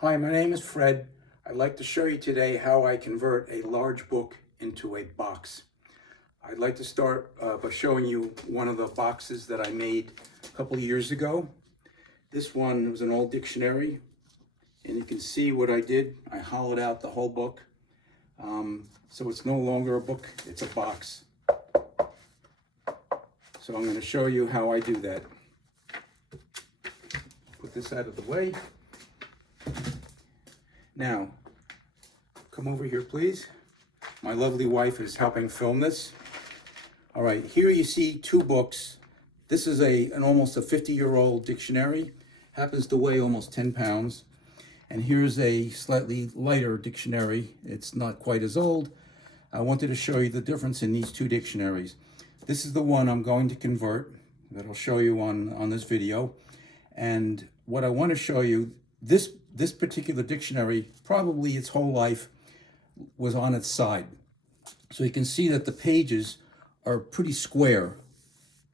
Hi, my name is Fred. I'd like to show you today how I convert a large book into a box. I'd like to start by showing you one of the boxes that I made a couple of years ago. This one was an old dictionary, and you can see what I did. I hollowed out the whole book. So it's no longer a book, it's a box. So I'm going to show you how I do that. Put this out of the way. Now, come over here, please. My lovely wife is helping film this. All right, here you see two books. This is an almost a 50-year-old dictionary. Happens to weigh almost 10 pounds. And here's a slightly lighter dictionary. It's not quite as old. I wanted to show you the difference in these two dictionaries. This is the one I'm going to convert that I'll show you on this video. And what I want to show you, this particular dictionary, probably its whole life, was on its side. So you can see that the pages are pretty square.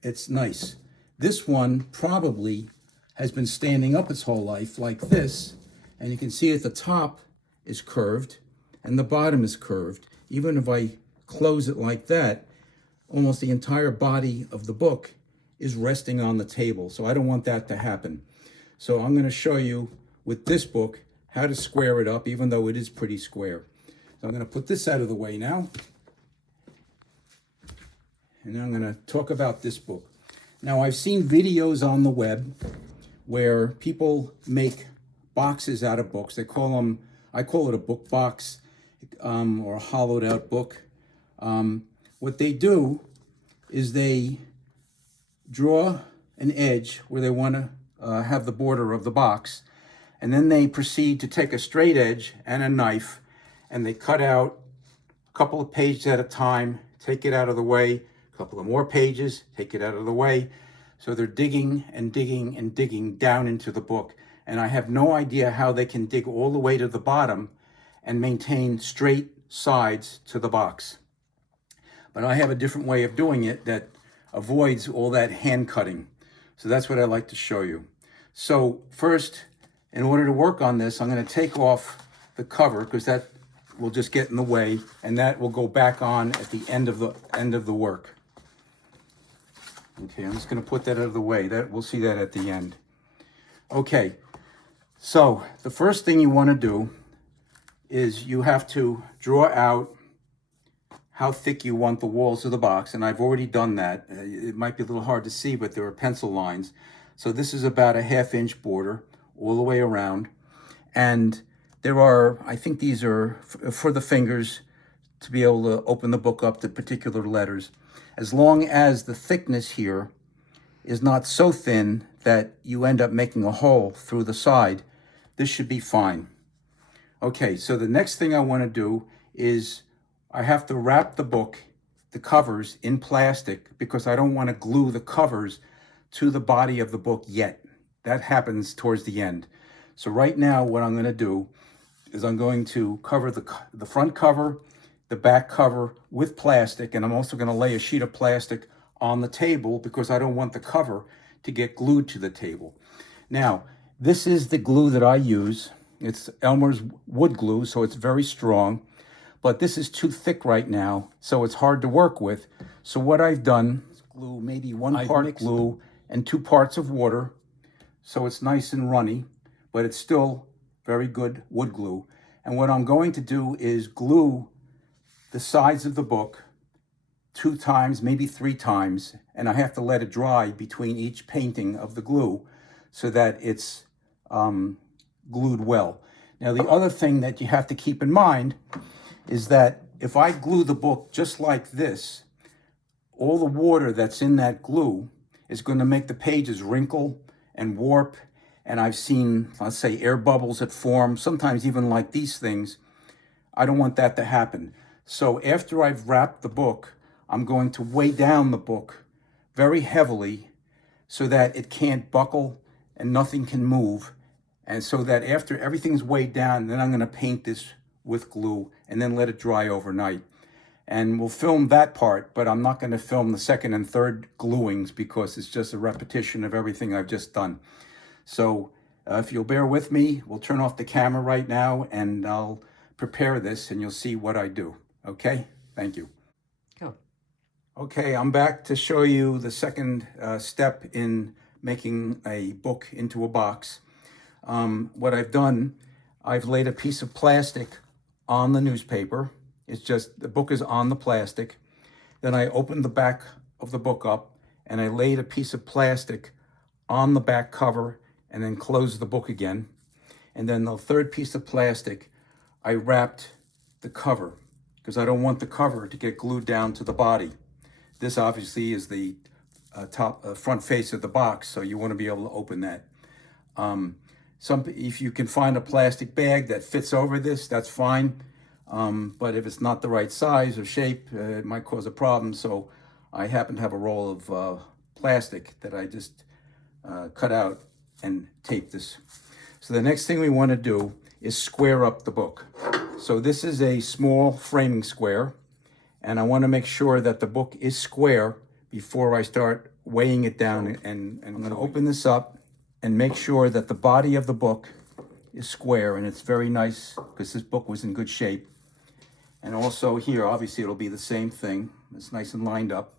It's nice. This one probably has been standing up its whole life like this, and you can see at the top is curved and the bottom is curved. Even if I close it like that, almost the entire body of the book is resting on the table. So I don't want that to happen. So I'm going to show you with this book how to square it up, even though it is pretty square. So I'm going to put this out of the way now. And I'm going to talk about this book. Now, I've seen videos on the web where people make boxes out of books. They call them, I call it a book box or a hollowed out book. What they do is they draw an edge where they want to have the border of the box, and then they proceed to take a straight edge and a knife, and they cut out a couple of pages at a time, take it out of the way, a couple of more pages, take it out of the way. So they're digging and digging and digging down into the book, and I have no idea how they can dig all the way to the bottom and maintain straight sides to the box. But I have a different way of doing it that avoids all that hand cutting. So that's what I'd like to show you. So first, in order to work on this, I'm going to take off the cover because that will just get in the way, and that will go back on at the end of the work. Okay, I'm just going to put that out of the way. We'll see that at the end. Okay, so the first thing you want to do is you have to draw out how thick you want the walls of the box, and I've already done that. It might be a little hard to see, but there are pencil lines. So this is about a 1/2-inch border all the way around, and there are, I think these are for the fingers to be able to open the book up to particular letters. As long as the thickness here is not so thin that you end up making a hole through the side, this should be fine. Okay, so the next thing I want to do is I have to wrap the book, the covers, in plastic because I don't want to glue the covers to the body of the book yet. That happens towards the end. So right now what I'm going to do is I'm going to cover the front cover, the back cover with plastic, and I'm also going to lay a sheet of plastic on the table because I don't want the cover to get glued to the table. Now, this is the glue that I use. It's Elmer's wood glue, so it's very strong. But this is too thick right now, so it's hard to work with. So what I've done is glue maybe one part glue and 2 parts of water, so it's nice and runny, but it's still very good wood glue. And what I'm going to do is glue the sides of the book 2 times, maybe 3 times, and I have to let it dry between each painting of the glue so that it's glued well. Now, the other thing that you have to keep in mind is that if I glue the book just like this, all the water that's in that glue is going to make the pages wrinkle and warp. And I've seen, let's say, air bubbles that form, sometimes even like these things. I don't want that to happen. So after I've wrapped the book, I'm going to weigh down the book very heavily so that it can't buckle and nothing can move. And so that after everything's weighed down, then I'm going to paint this with glue and then let it dry overnight. And we'll film that part, but I'm not going to film the second and third gluings because it's just a repetition of everything I've just done. So If you'll bear with me, we'll turn off the camera right now and I'll prepare this and you'll see what I do. Okay? Thank you. Go. Okay, I'm back to show you the second step in making a book into a box. What I've done, I've laid a piece of plastic on the newspaper. It's just, the book is on the plastic. Then I opened the back of the book up and I laid a piece of plastic on the back cover and then closed the book again. And then the third piece of plastic, I wrapped the cover because I don't want the cover to get glued down to the body. This obviously is the front face of the box, so you want to be able to open that. If you can find a plastic bag that fits over this, that's fine. But if it's not the right size or shape, it might cause a problem. So I happen to have a roll of plastic that I just cut out and tape this. So the next thing we want to do is square up the book. So this is a small framing square, and I want to make sure that the book is square before I start weighing it down. And I'm going to open this up and make sure that the body of the book is square, and it's very nice because this book was in good shape. And also here, obviously it'll be the same thing. It's nice and lined up.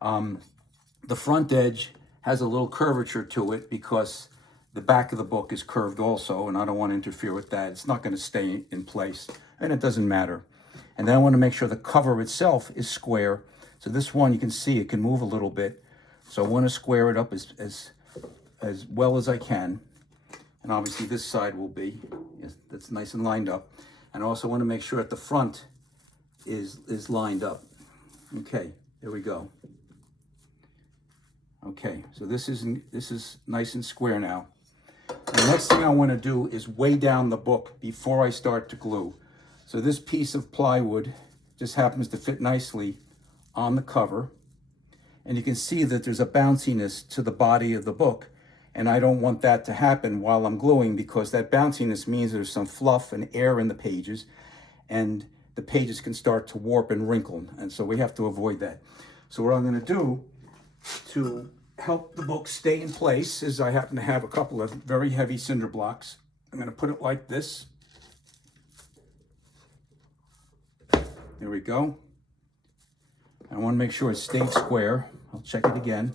The front edge has a little curvature to it because the back of the book is curved also, and I don't want to interfere with that. It's not going to stay in place, and it doesn't matter. And then I want to make sure the cover itself is square. So this one, you can see it can move a little bit. So I want to square it up as well as I can. And obviously this side will be, yes, that's nice and lined up. And I also want to make sure that the front is lined up. Okay, there we go. Okay, so this is nice and square now. The next thing I want to do is weigh down the book before I start to glue. So this piece of plywood just happens to fit nicely on the cover. And you can see that there's a bounciness to the body of the book. And I don't want that to happen while I'm gluing because that bounciness means there's some fluff and air in the pages. And the pages can start to warp and wrinkle. And so we have to avoid that. So what I'm going to do to help the book stay in place is I happen to have a couple of very heavy cinder blocks. I'm going to put it like this. There we go. I want to make sure it stays square. I'll check it again.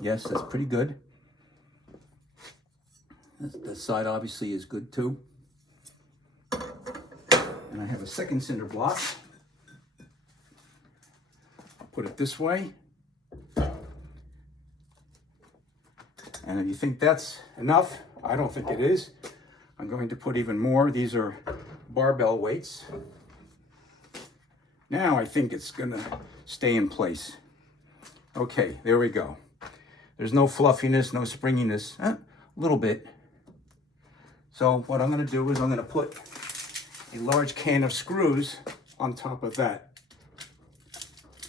Yes, that's pretty good. This side obviously is good too. And I have a second cinder block. I'll put it this way. And if you think that's enough, I don't think it is. I'm going to put even more. These are barbell weights. Now I think it's gonna stay in place. Okay, there we go. There's no fluffiness, no springiness, a little bit. So what I'm gonna do is I'm gonna put a large can of screws on top of that.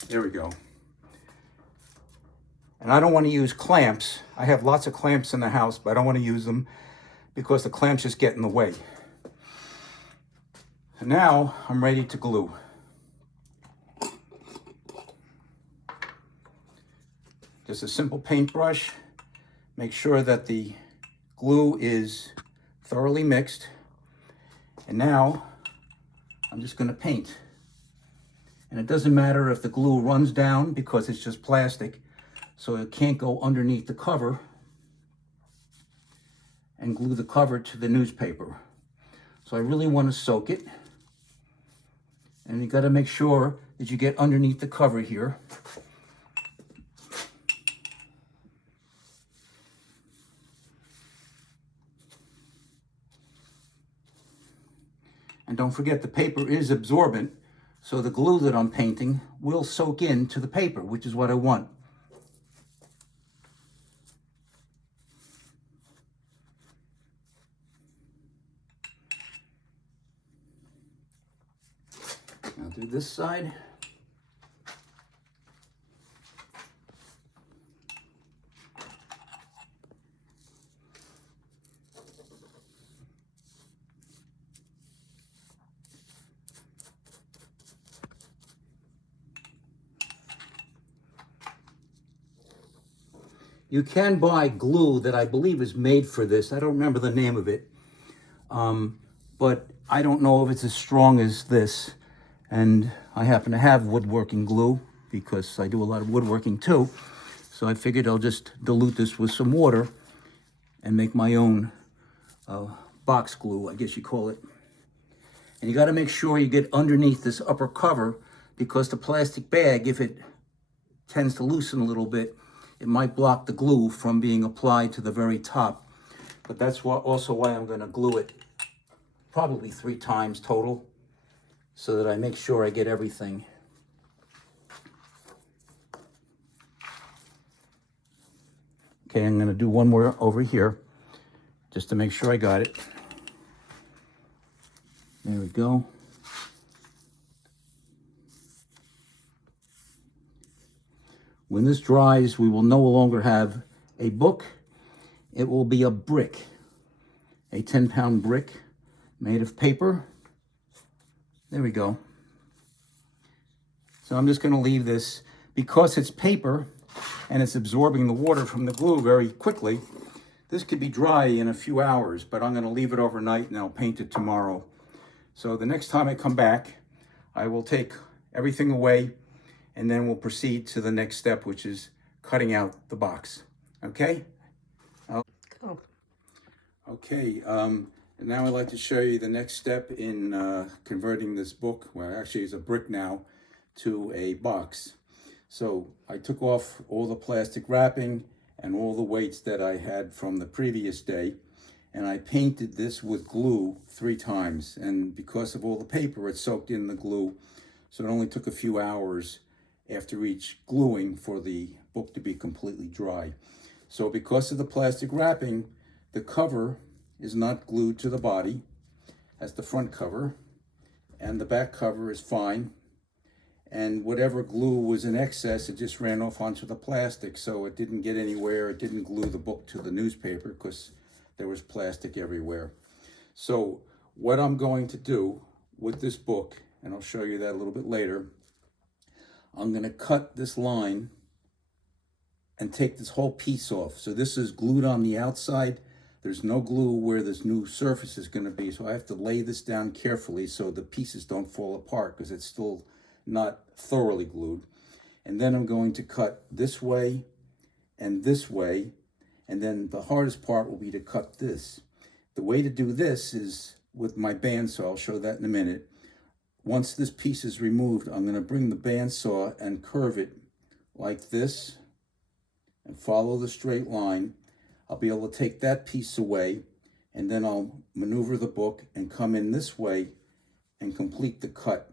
There we go. And I don't want to use clamps. I have lots of clamps in the house, but I don't want to use them because the clamps just get in the way. So now I'm ready to glue. Just a simple paintbrush. Make sure that the glue is thoroughly mixed. And now I'm just going to paint. And it doesn't matter if the glue runs down because it's just plastic. So it can't go underneath the cover and glue the cover to the newspaper. So I really want to soak it. And you got to make sure that you get underneath the cover here. And don't forget the paper is absorbent, so the glue that I'm painting will soak into the paper, which is what I want. I'll do this side. You can buy glue that I believe is made for this. I don't remember the name of it. But I don't know if it's as strong as this. And I happen to have woodworking glue because I do a lot of woodworking too. So I figured I'll just dilute this with some water and make my own box glue, I guess you call it. And you got to make sure you get underneath this upper cover, because the plastic bag, if it tends to loosen a little bit, it might block the glue from being applied to the very top. But that's also why I'm going to glue it probably 3 times total, so that I make sure I get everything. Okay, I'm going to do one more over here, just to make sure I got it. There we go. When this dries, we will no longer have a book. It will be a brick, a 10-pound brick made of paper. There we go. So I'm just going to leave this, because it's paper and it's absorbing the water from the glue very quickly. This could be dry in a few hours, but I'm going to leave it overnight and I'll paint it tomorrow. So the next time I come back, I will take everything away, and then we'll proceed to the next step, which is cutting out the box. Okay? Cool. Okay, and now I'd like to show you the next step in converting this book, well, actually it's a brick now, to a box. So I took off all the plastic wrapping and all the weights that I had from the previous day, and I painted this with glue 3 times. And because of all the paper, it soaked in the glue, so it only took a few hours after each gluing for the book to be completely dry. So because of the plastic wrapping, the cover is not glued to the body. That's the front cover, and the back cover is fine. And whatever glue was in excess, it just ran off onto the plastic, so it didn't get anywhere. It didn't glue the book to the newspaper because there was plastic everywhere. So what I'm going to do with this book, and I'll show you that a little bit later, I'm going to cut this line and take this whole piece off. So this is glued on the outside. There's no glue where this new surface is going to be, so I have to lay this down carefully so the pieces don't fall apart, because it's still not thoroughly glued. And then I'm going to cut this way and this way, and then the hardest part will be to cut this. The way to do this is with my bandsaw. I'll show that in a minute. Once this piece is removed, I'm going to bring the bandsaw and curve it like this and follow the straight line. I'll be able to take that piece away, and then I'll maneuver the book and come in this way and complete the cut.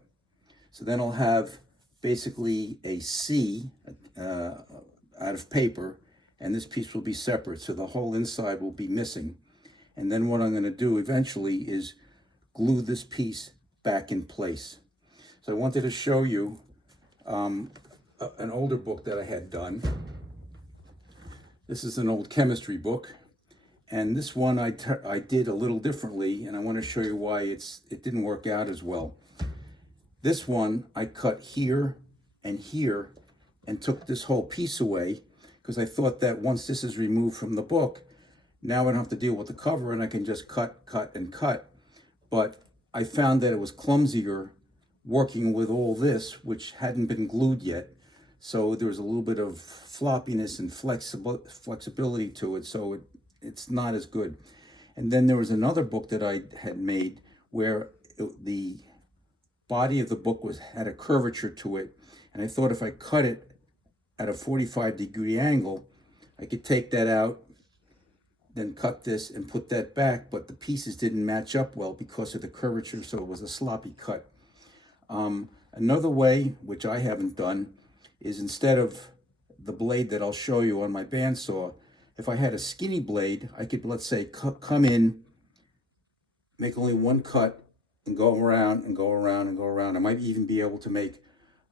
So then I'll have basically a C out of paper, and this piece will be separate, so the whole inside will be missing. And then what I'm going to do eventually is glue this piece back in place. So I wanted to show you an older book that I had done. This is an old chemistry book, and this one I did a little differently, and I want to show you why it didn't work out as well. This one I cut here and here and took this whole piece away, because I thought that once this is removed from the book, now I don't have to deal with the cover and I can just cut, and cut. But I found that it was clumsier working with all this, which hadn't been glued yet. So there was a little bit of floppiness and flexibility to it, so it's not as good. And then there was another book that I had made where the body of the book had a curvature to it, and I thought if I cut it at a 45-degree angle, I could take that out, then cut this and put that back, but the pieces didn't match up well because of the curvature, so it was a sloppy cut. Another way, which I haven't done, is instead of the blade that I'll show you on my bandsaw, if I had a skinny blade, I could, let's say, come in, make only one cut, and go around and go around and go around. I might even be able to make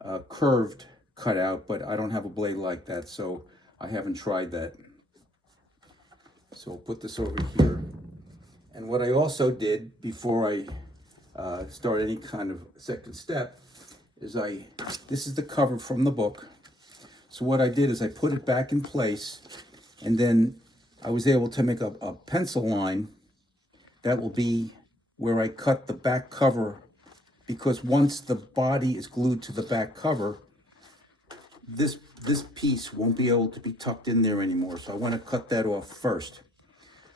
a curved cutout, but I don't have a blade like that, so I haven't tried that. So I'll put this over here. And what I also did before I start any kind of second step is this is the cover from the book. So what I did is I put it back in place, And then I was able to make a pencil line that will be where I cut the back cover, because once the body is glued to the back cover, this piece won't be able to be tucked in there anymore. So I want to cut that off first.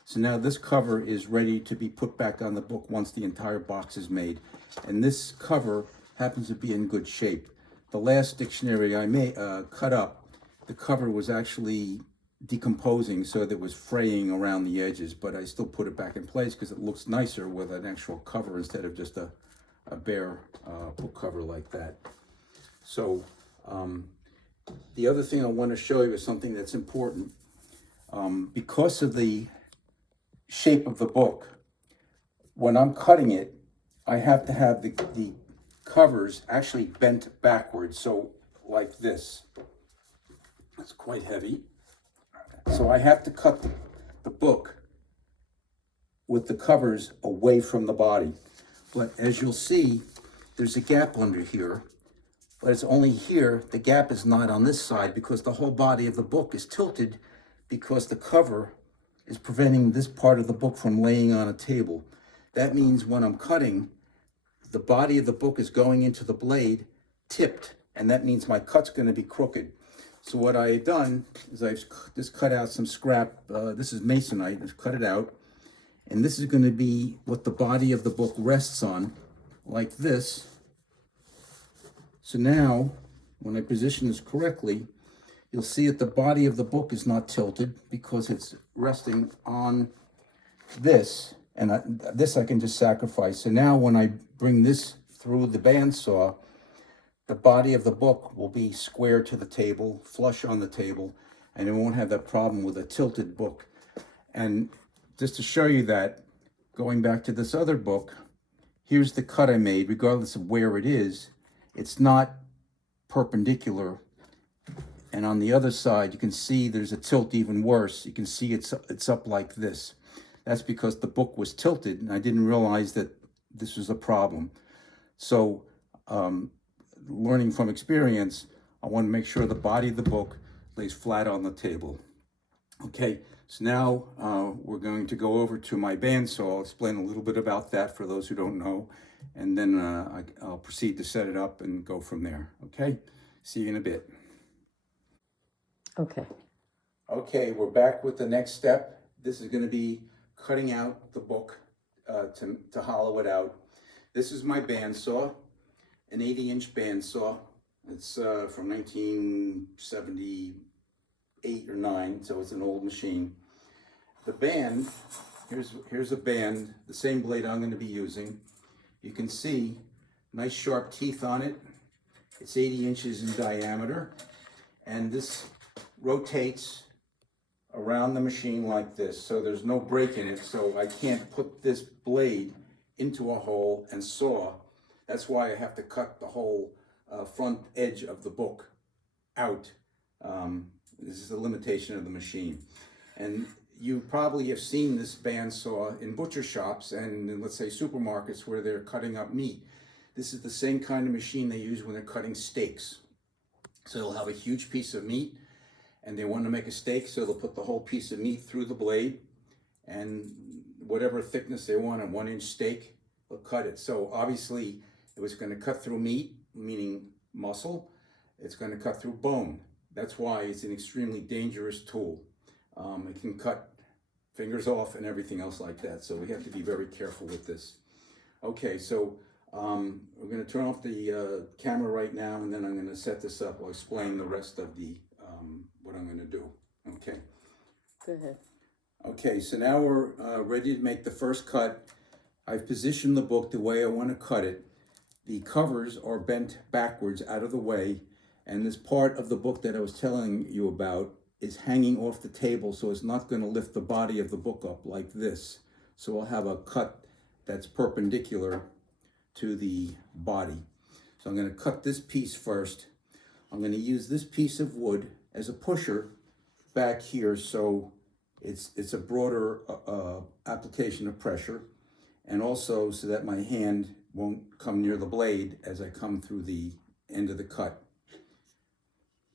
So now this cover is ready to be put back on the book once the entire box is made. And this cover happens to be in good shape. The last dictionary I cut up, the cover was actually decomposing, so that it was fraying around the edges, but I still put it back in place because it looks nicer with an actual cover instead of just a bare book cover like that. So the other thing I want to show you is something that's important. Because of the shape of the book, when I'm cutting it, I have to have the covers actually bent backwards, so like this. It's quite heavy. So I have to cut the book with the covers away from the body. But as you'll see, there's a gap under here, but it's only here. The gap is not on this side because the whole body of the book is tilted, because the cover is preventing this part of the book from laying on a table. That means when I'm cutting, the body of the book is going into the blade tipped, and that means my cut's going to be crooked. So what I have done is I've just cut out some scrap. This is masonite. I've cut it out. And this is going to be what the body of the book rests on, like this. So now, when I position this correctly, you'll see that the body of the book is not tilted because it's resting on this. And this I can just sacrifice. So now when I bring this through the bandsaw, the body of the book will be square to the table, flush on the table, and it won't have that problem with a tilted book. And just to show you that, going back to this other book, here's the cut I made, regardless of where it is. It's not perpendicular. And on the other side, you can see there's a tilt even worse. You can see it's up like this. That's because the book was tilted, and I didn't realize that this was a problem. So, learning from experience, I want to make sure the body of the book lays flat on the table. Okay, so now we're going to go over to my bandsaw. I'll explain a little bit about that for those who don't know, and then I'll proceed to set it up and go from there. Okay, see you in a bit. Okay. Okay, we're back with the next step. This is going to be cutting out the book to hollow it out. This is my bandsaw, an 80-inch bandsaw. It's from 1978 or 9, so it's an old machine. The band, here's a band, the same blade I'm going to be using. You can see nice sharp teeth on it. It's 80 inches in diameter, and this rotates around the machine like this, so there's no break in it, so I can't put this blade into a hole and saw. That's why I have to cut the whole front edge of the book out. This is the limitation of the machine. And you probably have seen this bandsaw in butcher shops and in, let's say, supermarkets where they're cutting up meat. This is the same kind of machine they use when they're cutting steaks. So they'll have a huge piece of meat, and they want to make a steak, so they'll put the whole piece of meat through the blade, and whatever thickness they want, a 1-inch steak, they'll cut it. So obviously, it was going to cut through meat, meaning muscle. It's going to cut through bone. That's why it's an extremely dangerous tool. It can cut fingers off and everything else like that. So we have to be very careful with this. Okay, so we're going to turn off the camera right now, and then I'm going to set this up. I'll explain the rest of the what I'm going to do. Okay. Go ahead. Okay, so now we're ready to make the first cut. I've positioned the book the way I want to cut it. The covers are bent backwards out of the way, and this part of the book that I was telling you about is hanging off the table, so it's not going to lift the body of the book up like this. So I'll have a cut that's perpendicular to the body. So I'm going to cut this piece first. I'm going to use this piece of wood as a pusher back here, so it's a broader application of pressure, and also so that my hand won't come near the blade as I come through the end of the cut.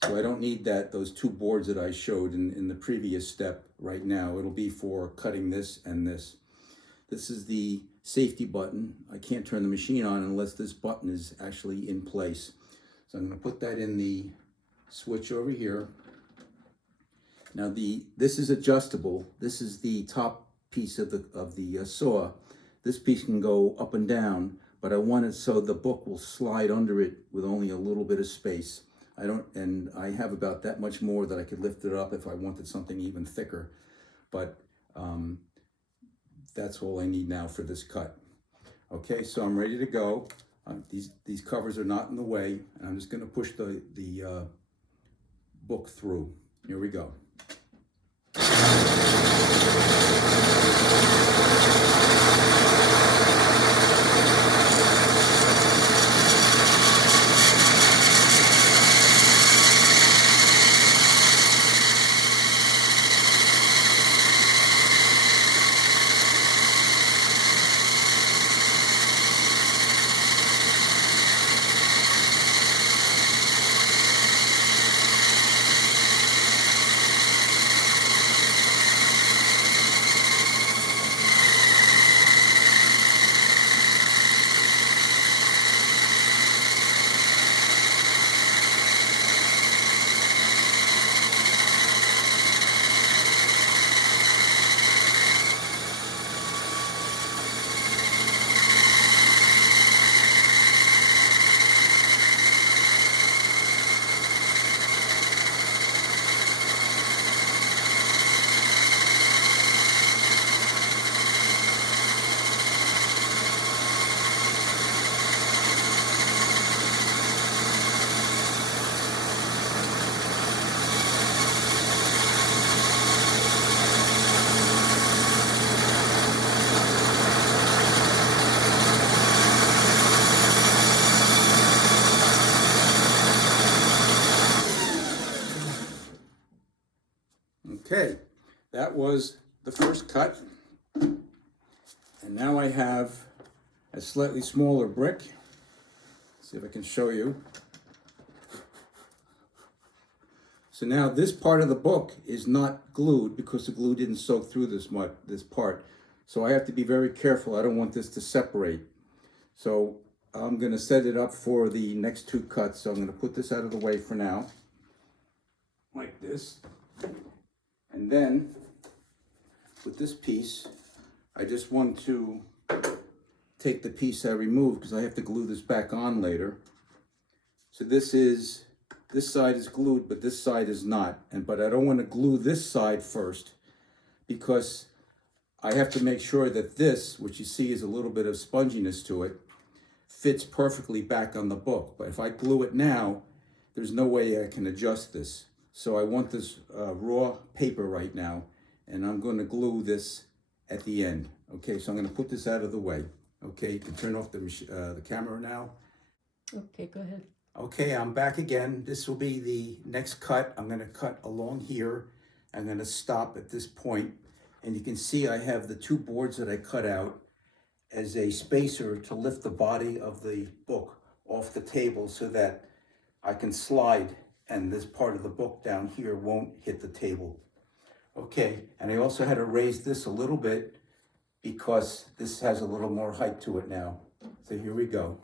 So I don't need those two boards that I showed in the previous step right now. It'll be for cutting this and this. This is the safety button. I can't turn the machine on unless this button is actually in place. So I'm going to put that in the switch over here. Now this is adjustable. This is the top piece of the saw. This piece can go up and down, but I want it so the book will slide under it with only a little bit of space. And I have about that much more that I could lift it up if I wanted something even thicker. But that's all I need now for this cut. Okay, so I'm ready to go. These covers are not in the way, and I'm just going to push the book through. Here we go. Okay, that was the first cut. And now I have a slightly smaller brick. See if I can show you. So now this part of the book is not glued because the glue didn't soak through this part. So I have to be very careful. I don't want this to separate. So I'm going to set it up for the next two cuts. So I'm going to put this out of the way for now, like this. And then with this piece, I just want to take the piece I removed because I have to glue this back on later. So this side is glued, but this side is not. But I don't want to glue this side first because I have to make sure that this, which you see is a little bit of sponginess to it, fits perfectly back on the book. But if I glue it now, there's no way I can adjust this. So I want this raw paper right now, and I'm going to glue this at the end. Okay, so I'm going to put this out of the way. Okay, you can turn off the camera now. Okay, go ahead. Okay, I'm back again. This will be the next cut. I'm going to cut along here. I'm going to stop at this point, and you can see I have the two boards that I cut out as a spacer to lift the body of the book off the table so that I can slide and this part of the book down here won't hit the table. Okay, and I also had to raise this a little bit because this has a little more height to it now. So here we go.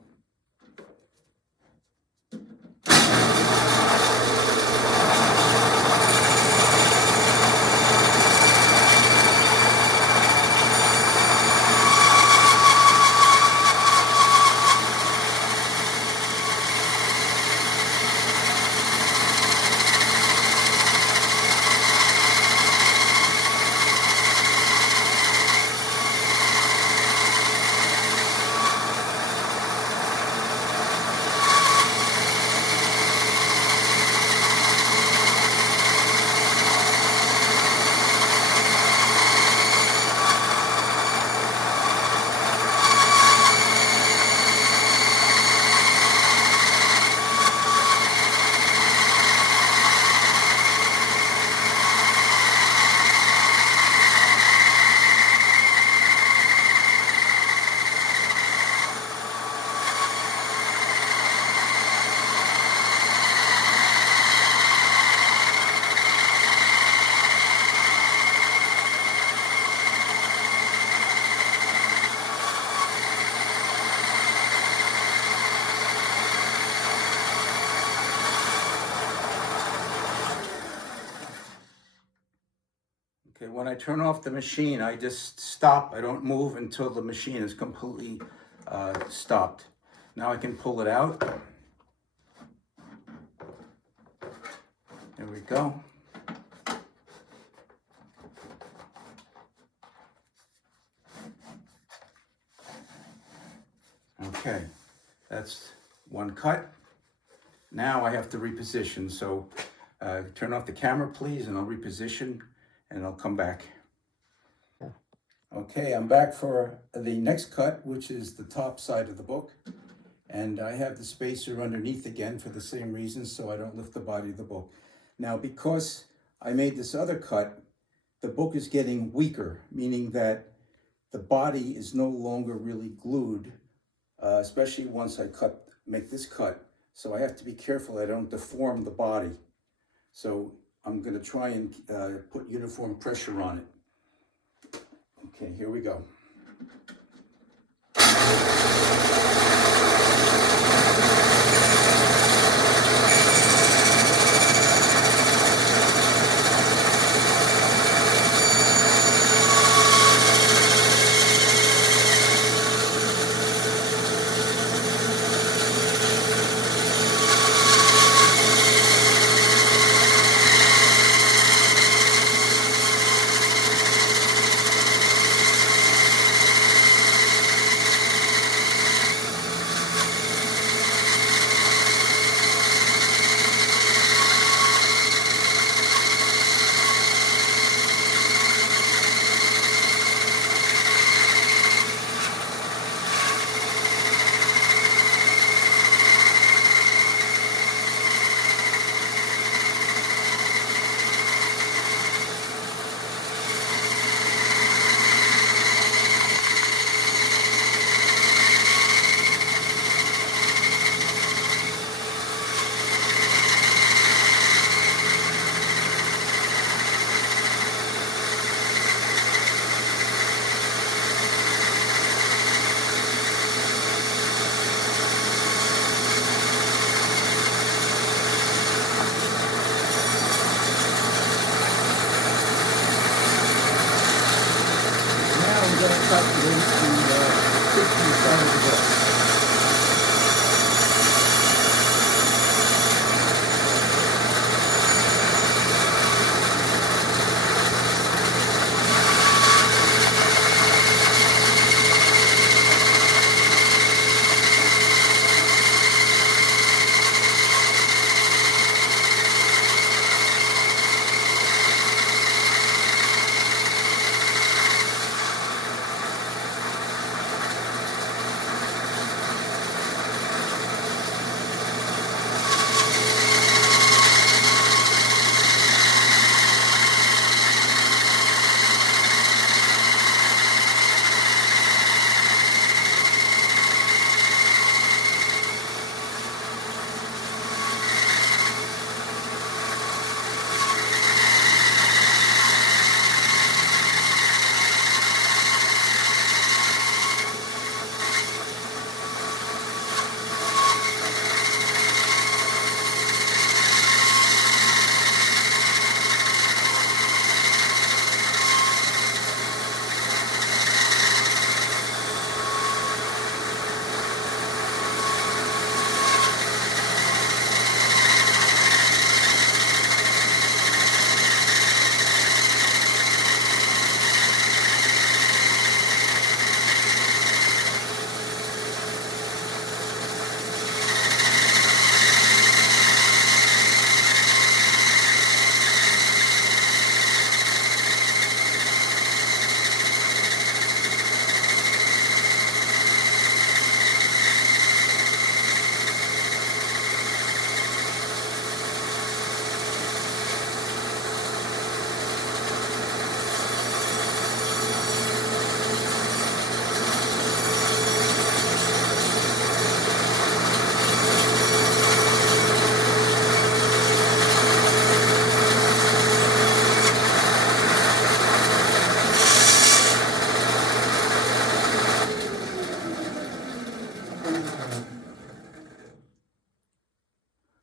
turn off the machine, I just stop. I don't move until the machine is completely stopped. Now I can pull it out. There we go. Okay, that's one cut. Now I have to reposition, so turn off the camera please, and I'll reposition and I'll come back. Okay, I'm back for the next cut, which is the top side of the book. And I have the spacer underneath again for the same reason, so I don't lift the body of the book. Now, because I made this other cut, the book is getting weaker, meaning that the body is no longer really glued, especially once I make this cut. So I have to be careful I don't deform the body. So I'm going to try and put uniform pressure on it. Okay, here we go. I'm going to cut the side of the book.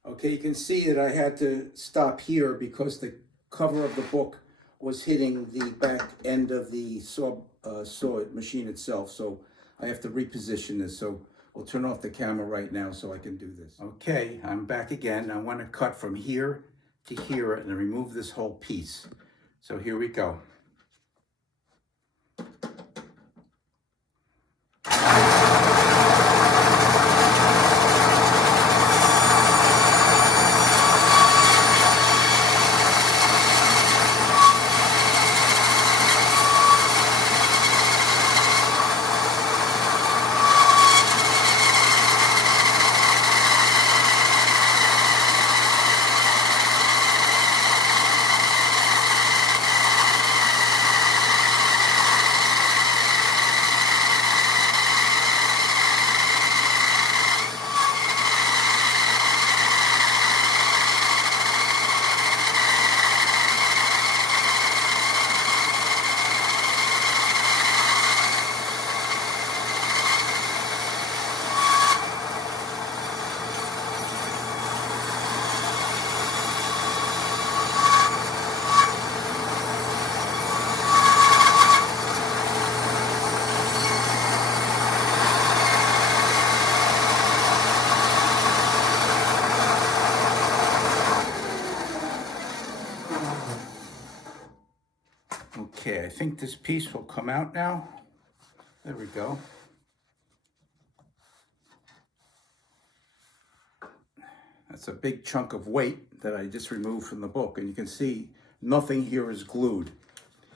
Okay, you can see that I had to stop here because the cover of the book was hitting the back end of the saw machine itself, so I have to reposition this. So we'll turn off the camera right now so I can do this. Okay, I'm back again. I want to cut from here to here and remove this whole piece. So here we go. Okay, I think this piece will come out now. There we go. That's a big chunk of weight that I just removed from the book, and you can see nothing here is glued.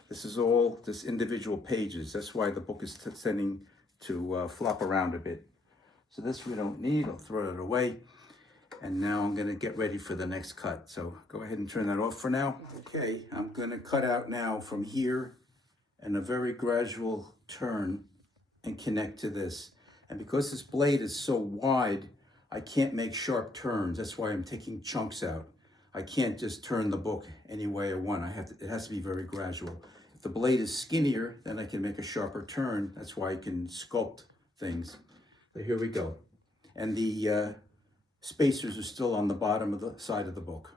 This is all just individual pages. That's why the book is tending to flop around a bit. So this we don't need. I'll throw it away. And now I'm gonna get ready for the next cut. So go ahead and turn that off for now. Okay, I'm gonna cut out now from here and a very gradual turn and connect to this. And because this blade is so wide, I can't make sharp turns. That's why I'm taking chunks out. I can't just turn the book any way I want. It has to be very gradual. If the blade is skinnier, then I can make a sharper turn. That's why I can sculpt things. So here we go. And the spacers are still on the bottom of the side of the book.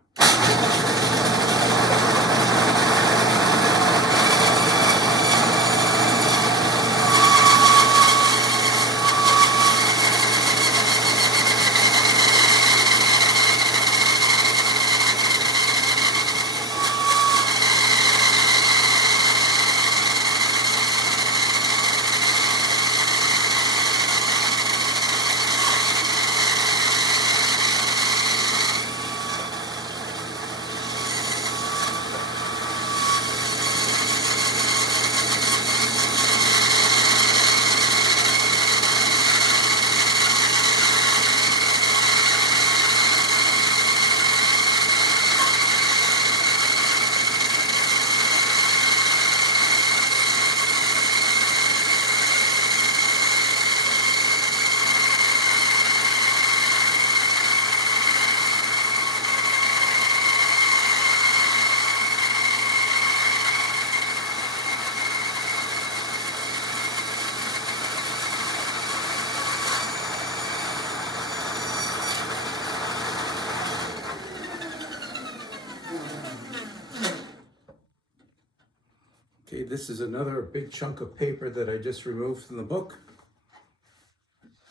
Okay, this is another big chunk of paper that I just removed from the book.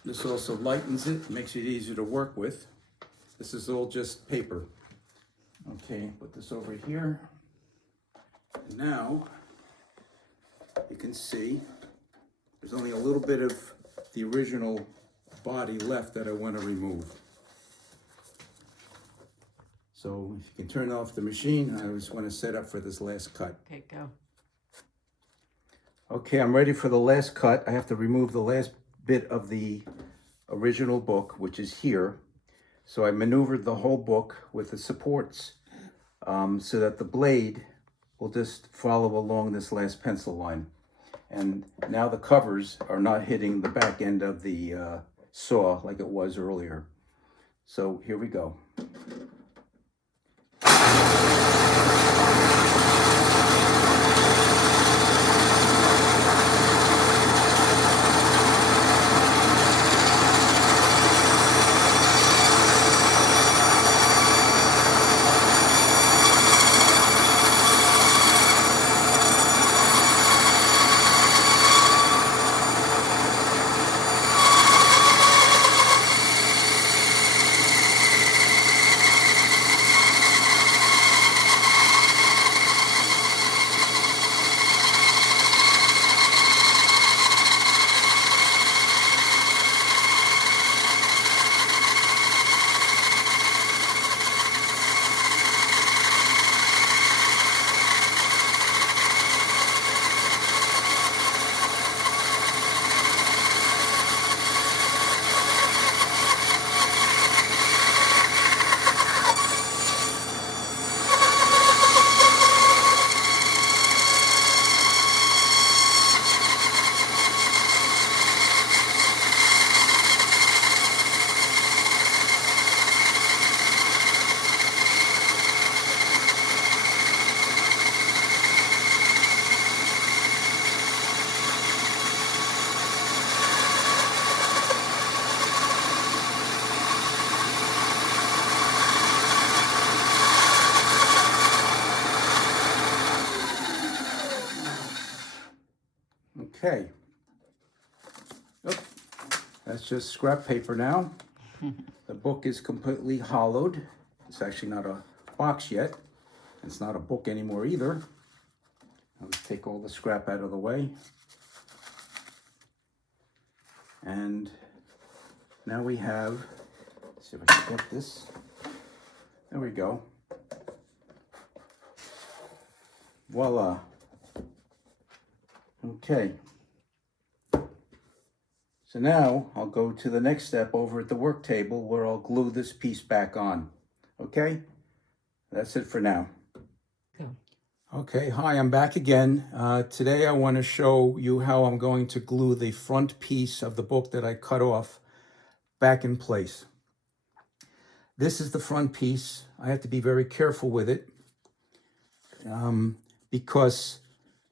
This also lightens it, makes it easier to work with. This is all just paper. Okay, put this over here. And now, you can see, there's only a little bit of the original body left that I want to remove. So if you can turn off the machine, I just want to set up for this last cut. Okay, go. Okay, I'm ready for the last cut. I have to remove the last bit of the original book, which is here. So I maneuvered the whole book with the supports so that the blade will just follow along this last pencil line. And now the covers are not hitting the back end of the saw like it was earlier. So here we go. That's just scrap paper now. The book is completely hollowed. It's actually not a box yet. It's not a book anymore either. Let's take all the scrap out of the way. And now we have, let's see if I can get this. There we go. Voila. Okay. So now I'll go to the next step over at the work table where I'll glue this piece back on. Okay? That's it for now. Go. Okay, hi, I'm back again. Today I want to show you how I'm going to glue the front piece of the book that I cut off back in place. This is the front piece. I have to be very careful with it because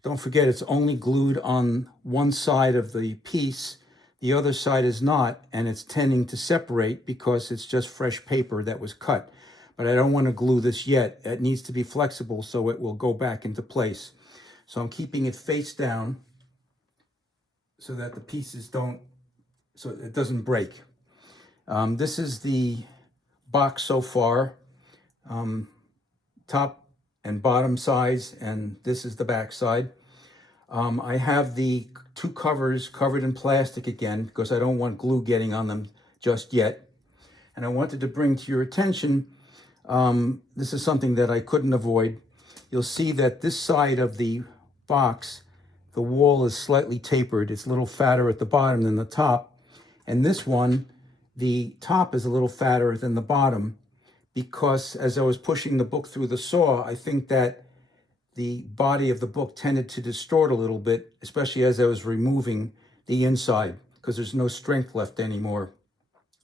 don't forget it's only glued on one side of the piece. The other side is not, and it's tending to separate because it's just fresh paper that was cut. But I don't want to glue this yet. It needs to be flexible so it will go back into place. So I'm keeping it face down so that the pieces don't, so it doesn't break. This is the box so far, top and bottom size, and this is the back side. I have the two covers covered in plastic again because I don't want glue getting on them just yet. And I wanted to bring to your attention, this is something that I couldn't avoid. You'll see that this side of the box, the wall is slightly tapered. It's a little fatter at the bottom than the top. And this one, the top is a little fatter than the bottom because as I was pushing the book through the saw, I think that the body of the book tended to distort a little bit, especially as I was removing the inside because there's no strength left anymore.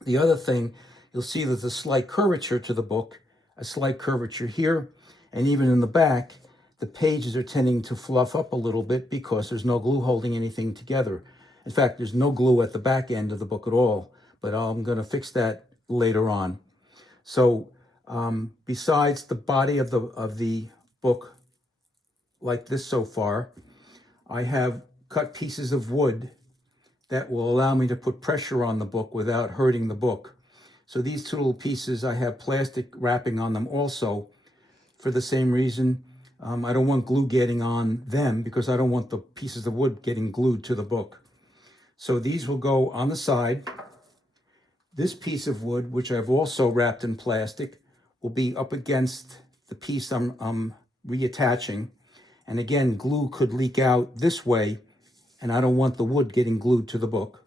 The other thing, you'll see there's a slight curvature to the book, a slight curvature here, and even in the back, the pages are tending to fluff up a little bit because there's no glue holding anything together. In fact, there's no glue at the back end of the book at all, but I'm going to fix that later on. So besides the body of the book like this so far, I have cut pieces of wood that will allow me to put pressure on the book without hurting the book. So these two little pieces, I have plastic wrapping on them also for the same reason. I don't want glue getting on them because I don't want the pieces of wood getting glued to the book. So these will go on the side. This piece of wood, which I've also wrapped in plastic, will be up against the piece I'm reattaching. And again, glue could leak out this way, and I don't want the wood getting glued to the book.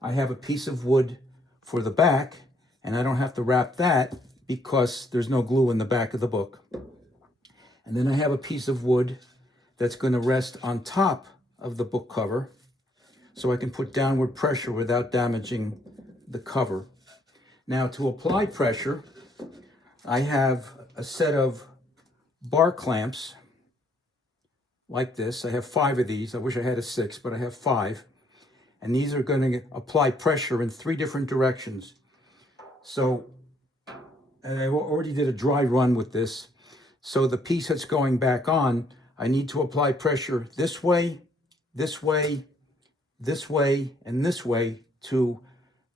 I have a piece of wood for the back, and I don't have to wrap that because there's no glue in the back of the book. And then I have a piece of wood that's going to rest on top of the book cover so I can put downward pressure without damaging the cover. Now, to apply pressure, I have a set of bar clamps like this. I have 5 of these. I wish I had a 6, but I have 5. And these are going to apply pressure in 3 different directions. So, and I already did a dry run with this. So the piece that's going back on, I need to apply pressure this way, this way, this way, and this way to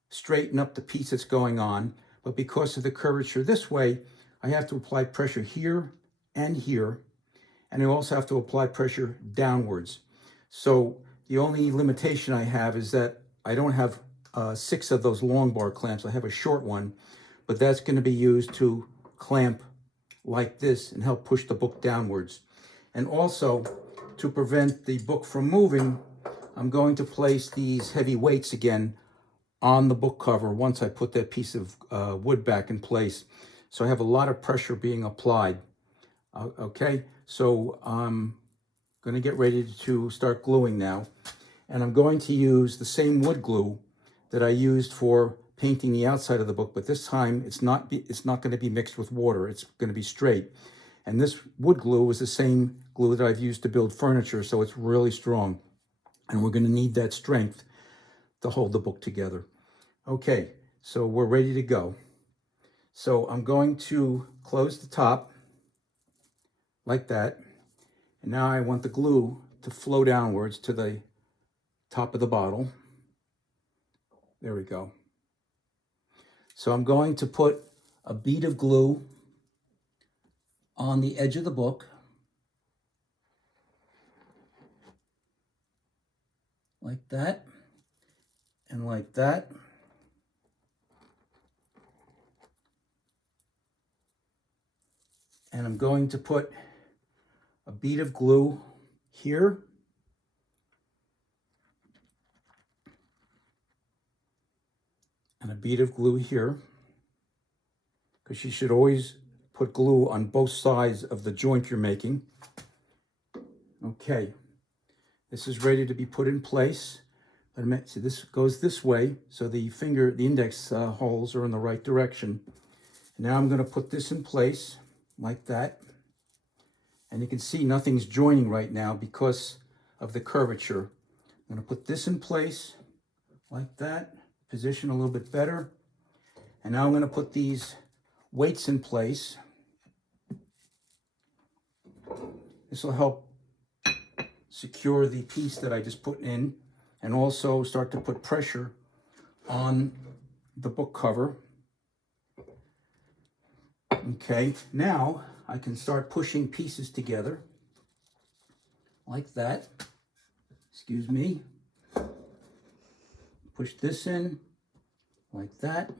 straighten up the piece that's going on. But because of the curvature this way, I have to apply pressure here and here. And I also have to apply pressure downwards. So the only limitation I have is that I don't have 6 of those long bar clamps. I have a short one, but that's going to be used to clamp like this and help push the book downwards. And also, to prevent the book from moving, I'm going to place these heavy weights again on the book cover once I put that piece of wood back in place. So I have a lot of pressure being applied. Okay, so I'm going to get ready to start gluing now. And I'm going to use the same wood glue that I used for painting the outside of the book, but this time it's not going to be mixed with water. It's going to be straight. And this wood glue is the same glue that I've used to build furniture, so it's really strong. And we're going to need that strength to hold the book together. Okay, so we're ready to go. So I'm going to close the top like that. And now I want the glue to flow downwards to the top of the bottle. There we go. So I'm going to put a bead of glue on the edge of the book. Like that. And like that. And I'm going to put a bead of glue here. And a bead of glue here. Because you should always put glue on both sides of the joint you're making. Okay. This is ready to be put in place. So this goes this way, so the index holes are in the right direction. Now I'm going to put this in place like that. And you can see nothing's joining right now because of the curvature. I'm going to put this in place like that, position a little bit better. And now I'm going to put these weights in place. This will help secure the piece that I just put in and also start to put pressure on the book cover. Okay, now I can start pushing pieces together like that. Excuse me. Push this in like that.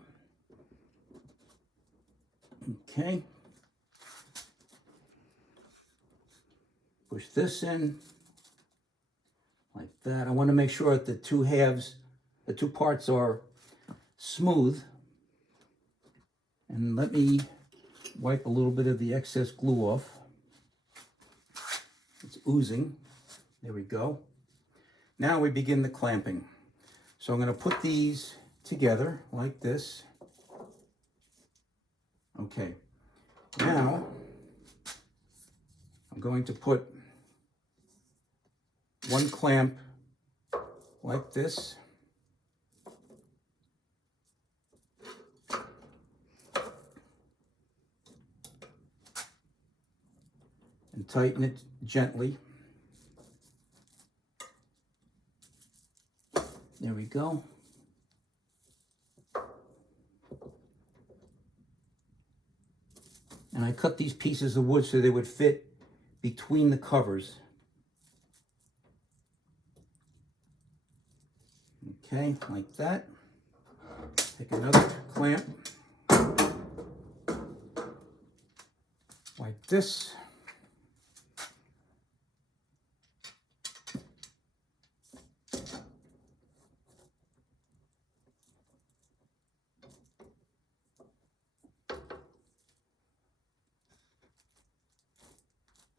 Okay. Push this in like that. I want to make sure that the two parts are smooth. And let me wipe a little bit of the excess glue off. It's oozing. There we go. Now we begin the clamping. So I'm going to put these together like this. Okay. Now I'm going to put one clamp like this. And tighten it gently. There we go. And I cut these pieces of wood so they would fit between the covers. Okay, like that. Take another clamp. Like this.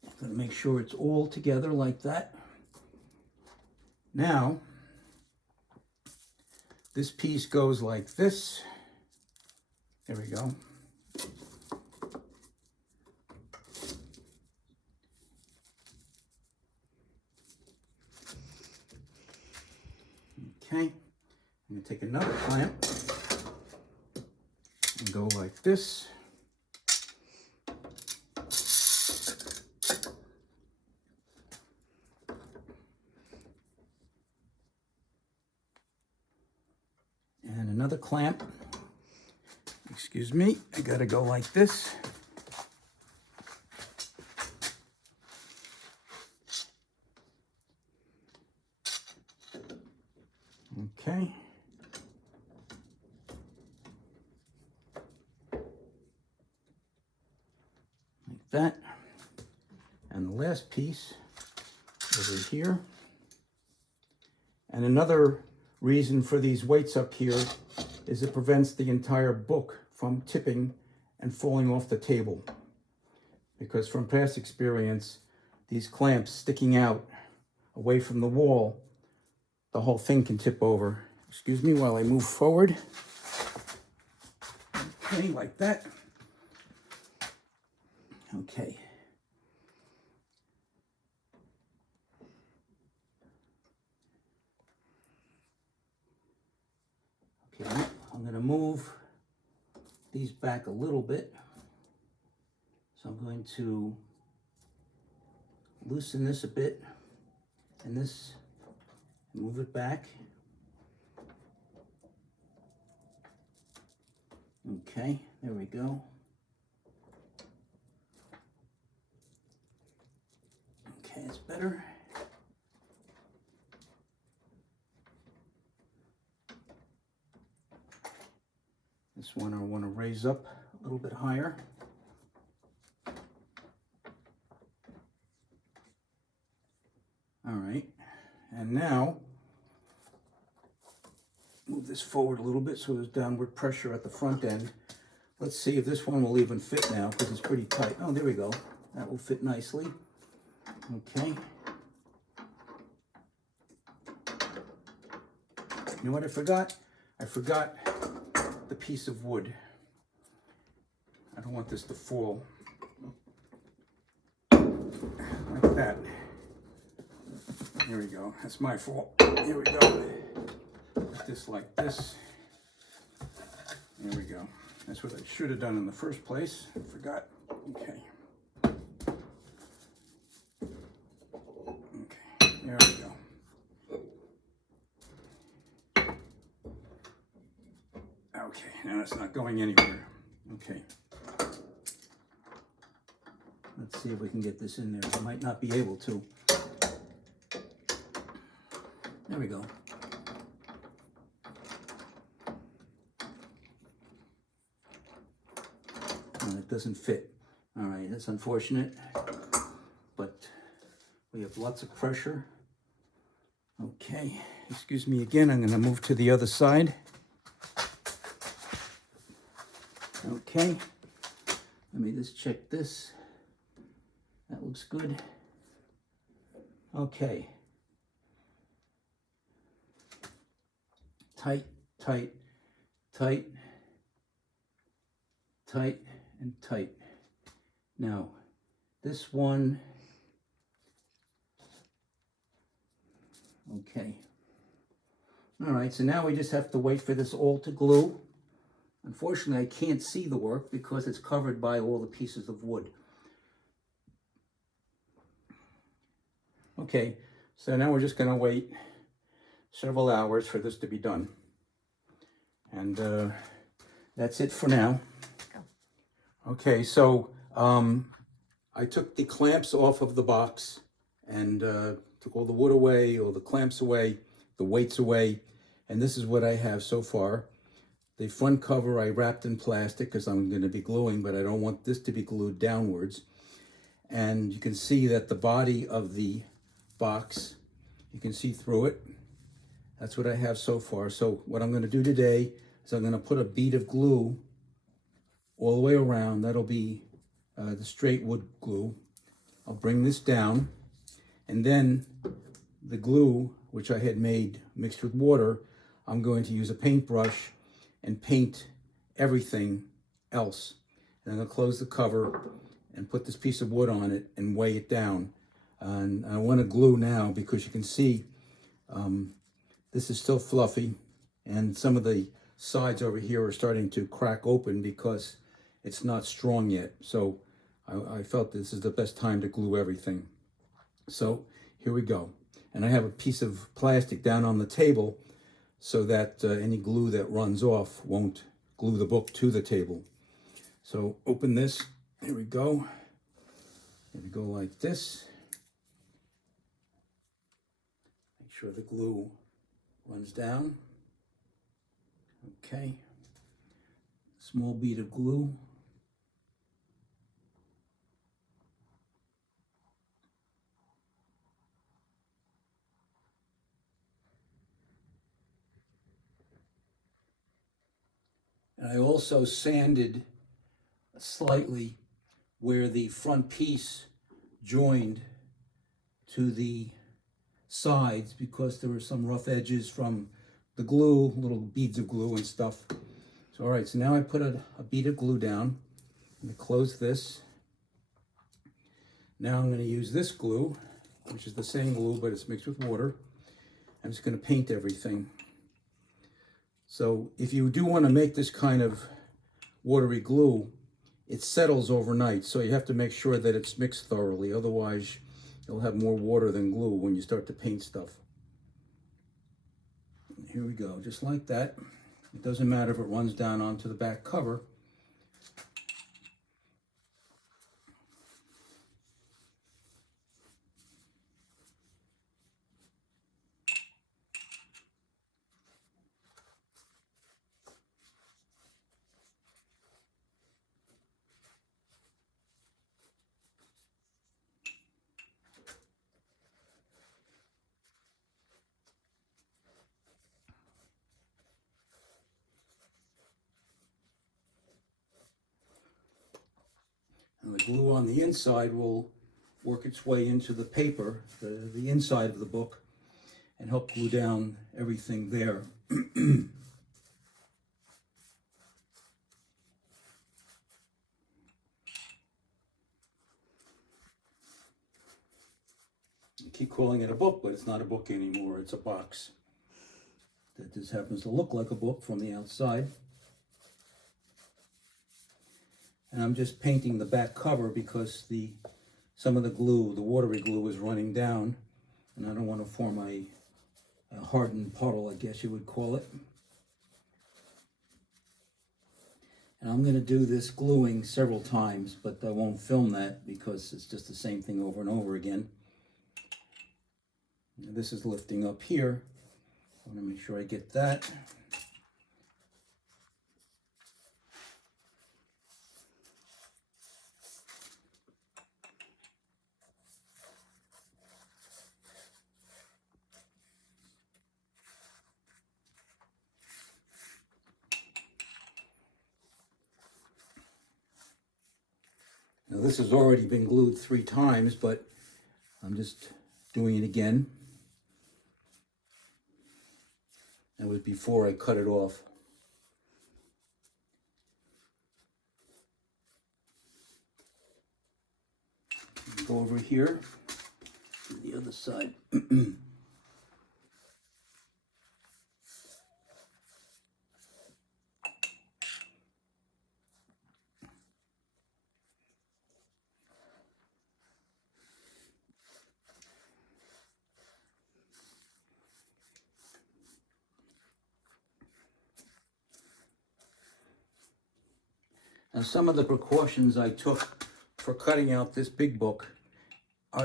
I'm going to make sure it's all together like that. Now, this piece goes like this. There we go. Okay, I'm going to take another clamp and go like this. And another clamp. Excuse me, I got to go like this. Okay. Like that. And the last piece over here. And another reason for these weights up here is it prevents the entire book from tipping and falling off the table. Because from past experience, these clamps sticking out away from the wall, the whole thing can tip over. Excuse me while I move forward. Okay, like that. Okay. Okay, I'm going to move these back a little bit. So I'm going to loosen this a bit and this, move it back. Okay, there we go. Okay, it's better. This one I want to raise up a little bit higher. All right, and now move this forward a little bit so there's downward pressure at the front end. Let's see if this one will even fit now because it's pretty tight. Oh, there we go. That will fit nicely. Okay. You know what I forgot? I forgot the piece of wood. I don't want this to fall like that. Here we go. That's my fault. Here we go. Put this like this. There we go. That's what I should have done in the first place. I forgot. Okay. Okay. There we go. Okay. Now it's not going anywhere. Okay. Let's see if we can get this in there. I might not be able to. There we go. And it doesn't fit. All right, that's unfortunate, but we have lots of pressure. Okay, excuse me again. I'm going to move to the other side. Okay, let me just check this. That looks good. Okay. Tight, tight, tight, tight, and tight. Now, this one, okay. All right, so now we just have to wait for this all to glue. Unfortunately, I can't see the work because it's covered by all the pieces of wood. Okay, so now we're just gonna wait several hours for this to be done. And that's it for now. Okay, so I took the clamps off of the box and took all the wood away, all the clamps away, the weights away, and this is what I have so far. The front cover I wrapped in plastic because I'm going to be gluing, but I don't want this to be glued downwards. And you can see that the body of the box, you can see through it. That's what I have so far. So what I'm going to do today is I'm going to put a bead of glue all the way around. That'll be the straight wood glue. I'll bring this down, and then the glue, which I had made mixed with water, I'm going to use a paintbrush and paint everything else. And I'm going to close the cover and put this piece of wood on it and weigh it down. And I want to glue now because you can see this is still fluffy, and some of the sides over here are starting to crack open because it's not strong yet. So I felt this is the best time to glue everything. So here we go. And I have a piece of plastic down on the table so that any glue that runs off won't glue the book to the table. So open this. Here we go. Here we go like this. Make sure the glue runs down. Okay. Small bead of glue. And I also sanded slightly where the front piece joined to the sides because there were some rough edges from the glue, little beads of glue and stuff. So all right, so now I put a bead of glue down. I'm going to close this. Now I'm going to use this glue, which is the same glue, but it's mixed with water. I'm just going to paint everything. So if you do want to make this kind of watery glue, it settles overnight. So you have to make sure that it's mixed thoroughly. Otherwise, you'll have more water than glue when you start to paint stuff. Here we go, just like that. It doesn't matter if it runs down onto the back cover. And the glue on the inside will work its way into the paper, the inside of the book, and help glue down everything there. I keep calling it a book, but it's not a book anymore. It's a box that just happens to look like a book from the outside. And I'm just painting the back cover because some of the glue, the watery glue, is running down, and I don't want to form a hardened puddle, I guess you would call it. And I'm going to do this gluing several times, but I won't film that because it's just the same thing over and over again. Now this is lifting up here. I want to make sure I get that. Now this has already been glued 3 times, but I'm just doing it again. That was before I cut it off. Go over here to the other side. Now, some of the precautions I took for cutting out this big book,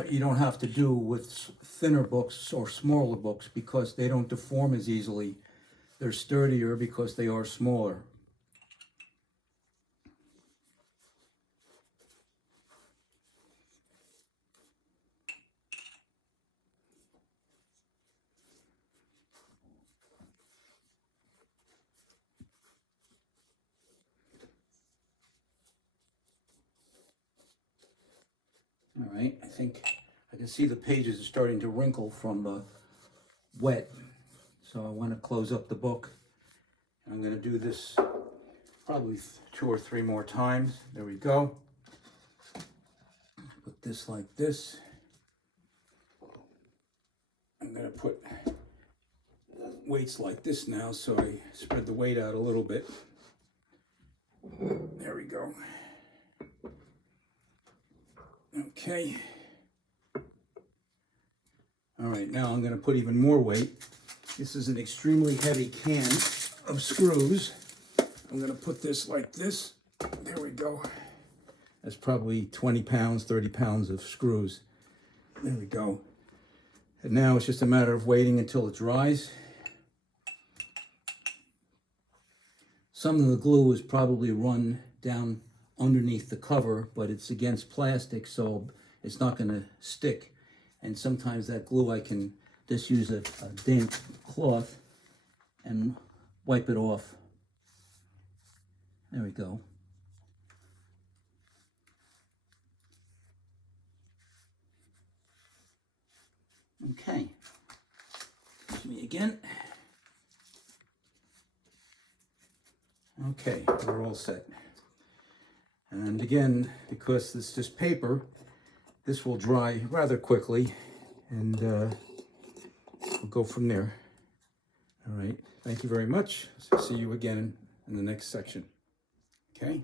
you don't have to do with thinner books or smaller books because they don't deform as easily. They're sturdier because they are smaller. All right, I think I can see the pages are starting to wrinkle from the wet. So I want to close up the book. I'm going to do this probably 2 or 3 more times. There we go. Put this like this. I'm going to put weights like this now, so I spread the weight out a little bit. There we go. Okay. All right, now I'm going to put even more weight. This is an extremely heavy can of screws. I'm going to put this like this. There we go. That's probably 20 pounds, 30 pounds of screws. There we go. And now it's just a matter of waiting until it dries. Some of the glue is probably run down underneath the cover, but it's against plastic, so it's not going to stick. And sometimes that glue, I can just use a damp cloth and wipe it off. There we go. Okay. Excuse me again. Okay, we're all set. And again, because this is just paper, this will dry rather quickly, and we'll go from there. All right, thank you very much. See you again in the next section. Okay?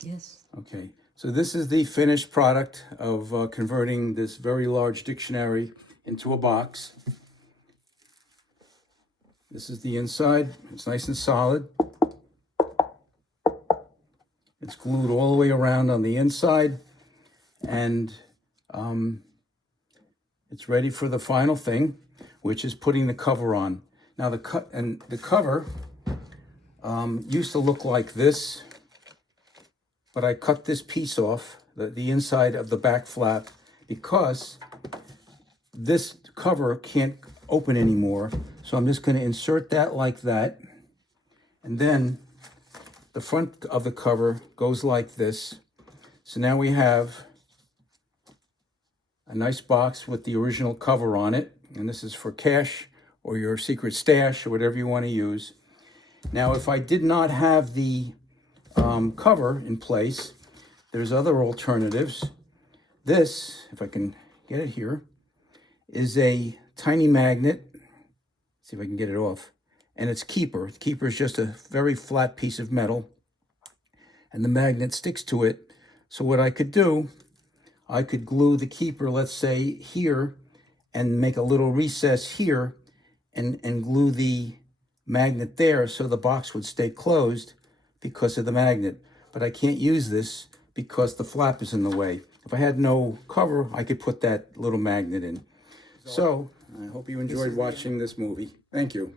Yes. Okay, so this is the finished product of converting this very large dictionary into a box. This is the inside. It's nice and solid. It's glued all the way around on the inside, and it's ready for the final thing, which is putting the cover on. Now the cover used to look like this, but I cut this piece off, the inside of the back flap, because this cover can't open anymore. So I'm just going to insert that like that, and then the front of the cover goes like this. So now we have a nice box with the original cover on it, and this is for cash or your secret stash or whatever you want to use. Now, if I did not have the cover in place, there's other alternatives. This, if I can get it here, is a tiny magnet. See if I can get it off. And it's keeper. The keeper is just a very flat piece of metal, and the magnet sticks to it. So what I could do, I could glue the keeper, let's say here, and make a little recess here, and glue the magnet there so the box would stay closed because of the magnet. But I can't use this because the flap is in the way. If I had no cover, I could put that little magnet in. So I hope you enjoyed watching this movie. Thank you.